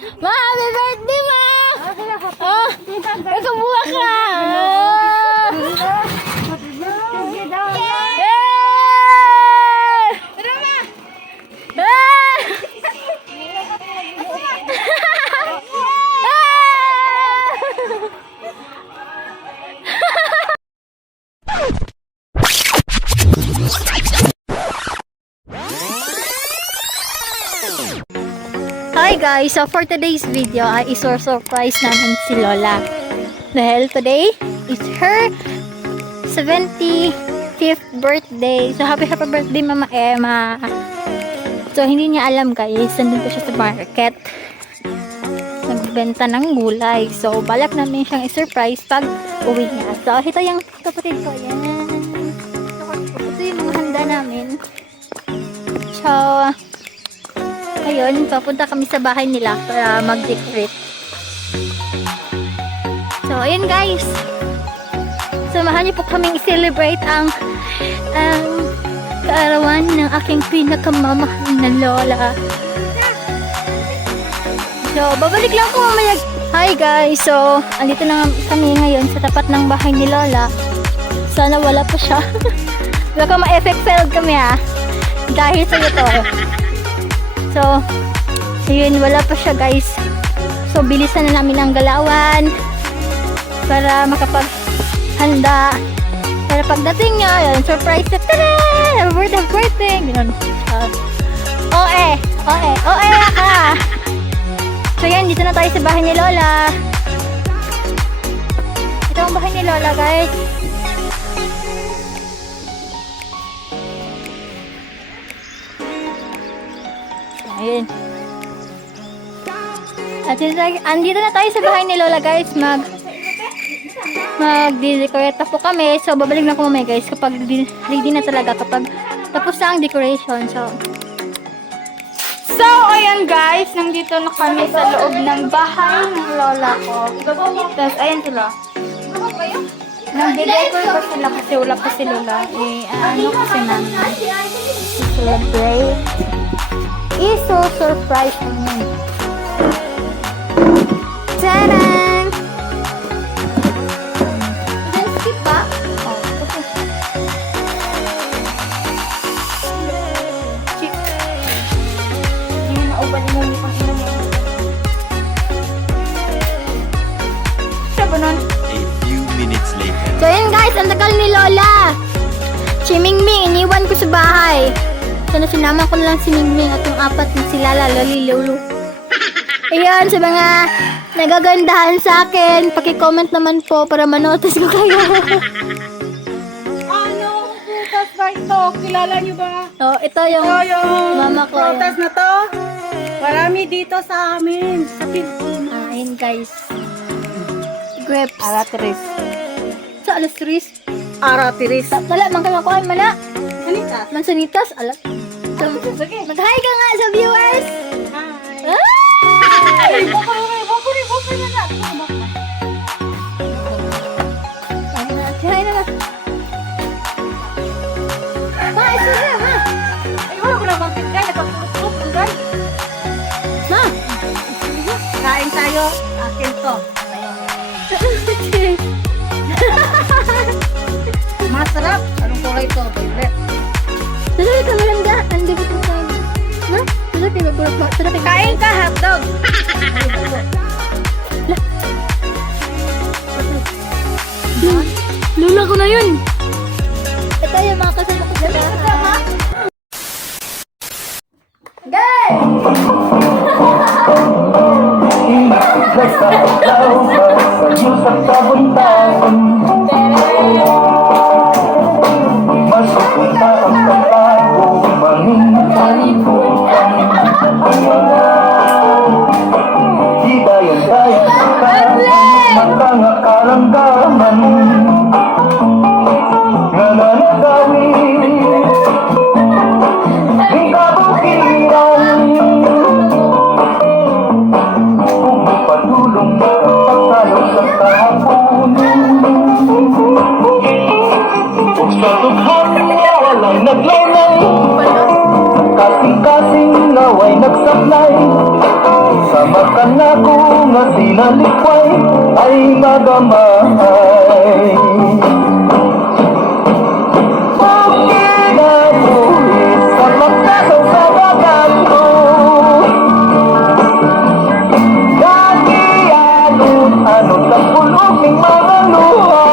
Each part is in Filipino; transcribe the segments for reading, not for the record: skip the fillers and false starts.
Ma, happy birthday, ma! Oh, nagkabuha ka! Hi guys! So for today's video ay iso-surprise namin si Lola. Dahil today is her 75th birthday. So happy birthday Mama Emma! So hindi niya alam guys, nandun pa siya sa market. Nagbenta ng gulay. So balak namin siyang i-surprise pag uwi niya. So ito yung kapatid ko. Yan. Ito yung mga handa namin. So ayun, papunta kami sa bahay nila para mag-decorate. So, ayun guys. Samahan niyo po kaming i-celebrate ang kaarawan ng aking pinakamamahal na lola. So, babalik lang po mamaya. Hi guys. So, andito na kami ngayon sa tapat ng bahay ni Lola. Sana wala pa siya. Baka ma-effect failed kami ha. Dahil sa ito. So, ayun, wala pa siya guys. So, bilisan na namin ang galawan para makapaghanda. Para pagdating niya, ayun, surprise na, tada! Happy birthday! Ganun. Oe ka! So, yan, dito na tayo sa bahay ni Lola. Ito ang bahay ni Lola guys. Ayun. At andito na tayo sa bahay ni Lola guys. Mag-decorate na po kami. So babalik na po mamaya guys kapag ready na talaga, kapag tapos na ang decoration. So ayan guys, nandito na kami sa loob ng bahay ng lola ko. Tapos ayan sila. Nag-decorate pa sila kasi wala pa si Lola. Ano kasi namin celebrate. Iso-surprise namin. Tadang! Then skip ba? Oh, okay. Skip. Hindi na uban mo yung panginoon mo. Siya ba nun? A few minutes later. So yun guys, ang tagal ni Lola. Si Mingming, iniwan ko sa bahay. Sana sinama ko na lang si Mingming at yung apat na sila Loli Lulu. Ayan, sa mga nagagandahan sa akin, paki-comment naman po para manotice ko kayo. Ano? Prutas ba ito? Kilala niyo ba? So, ito yung mama ko. Prutas na to. Marami dito sa amin. Sa Pilipinas. Ayun guys. Grapes. Aratiris. Sa alas 3. Aratiris. Wala, mangkakakuhan mala. Kanita? Mansanitas, alat. So, mag-hi ka nga sa viewers. Hi! Ay! Bukuri na na. Hi na. Ma, ito na, ma. Ay, wala ko naman pinggay. Nagpapulot pinggay. Ma. Kain tayo. Akin to. Masarap. Anong kulay to? Violet. Sarap ka malanda. Andi ko ito kain. Ma, sarap yung magulot mo. Sarap yung Kain ka, hotdog. Lula ko na yun. Ito yung mga kasama ko sa bahay. Guys! Kasing-kasing naway nagsablay. Sama ka nga sinalikway ay magamay. Pagkinabuhi sa magkasang sa dagat ko, dati anot ang pulog ng mga luha.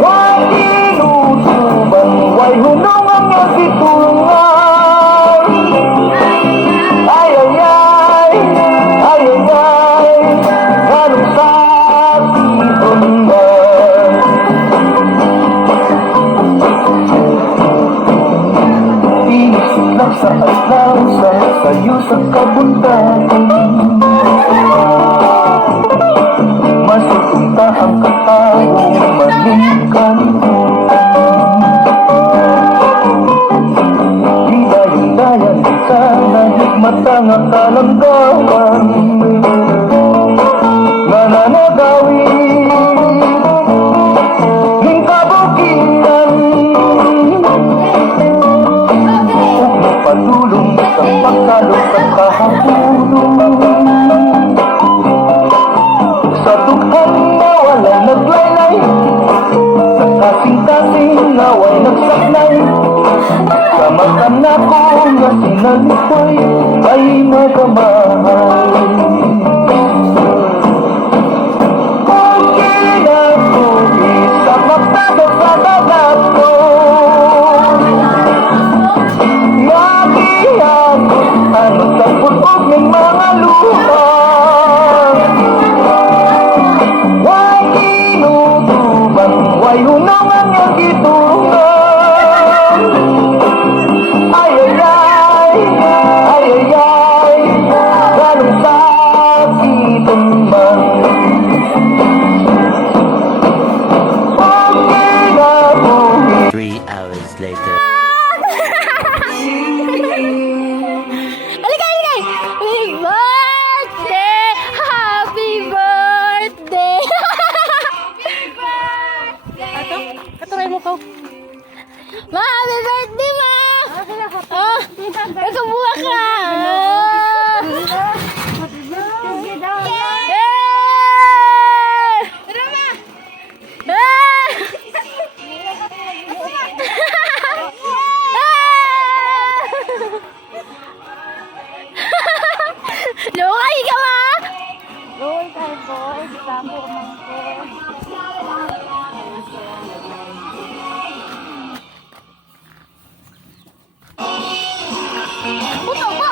Wadi nutubang way hunong ang nagitulungan. Ay ay ay, ay ay ay, ganong sakit ba? Inisip sa aslaw sa sayo sa kabuntahan. Masusunta ang kataong maningkan. Hidayan-dayan sa nahigmatang kalanggawan. Nananagawi ng kabukiran. Padulong sa pagkalog sa kahapulong. Sa dughan na walay naglaylay, sa kasing-kasing na way nagsaklay. Sa mata ko nga sinalikoy ay magamay. Kung kinabuhi sa magkasang sa dagat ko, yagiyagot ano sa pulog ng mga luha. Way inutubang, way hunong ang nagitulungan. Ay ay ay, ay ay ay, ganong sakitan man. Pagkinabuhi 3 hours later. Aligay, aligay! Happy birthday! Happy birthday! Katuray mo ko. Ma, happy birthday, ma! Oh, nagkabuha ka! Yay! Tara, ma! Lukay ka, ma! Roy, kay boy. Sapo man ko. Puto, ma!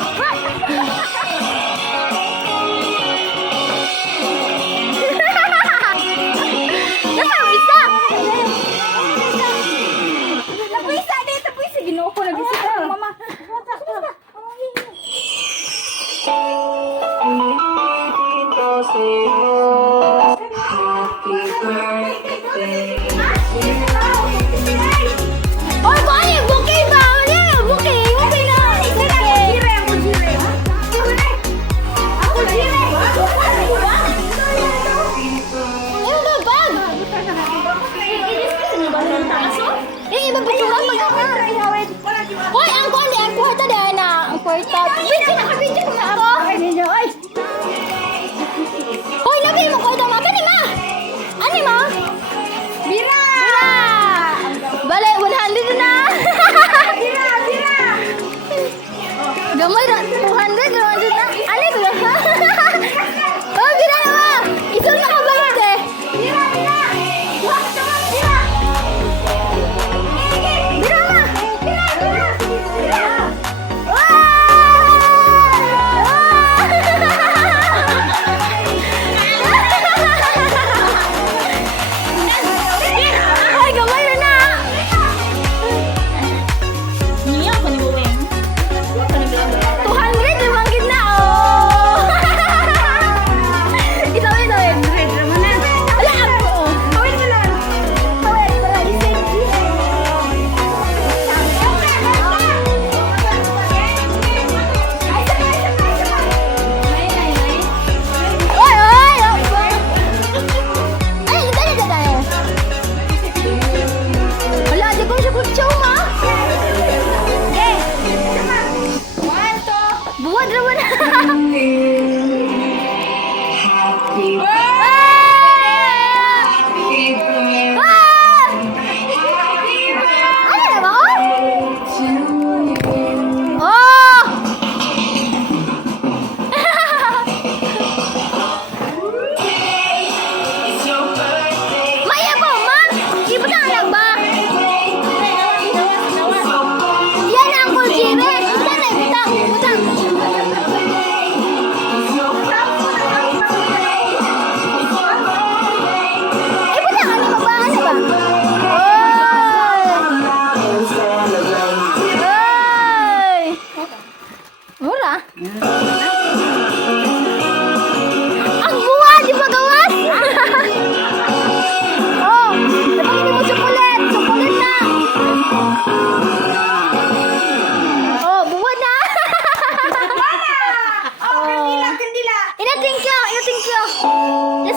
thank you.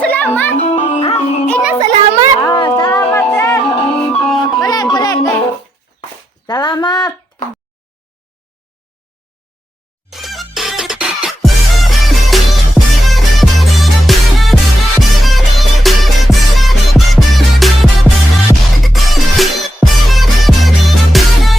Salamat. Salamat. Salamat, sir. Ulit. Salamat.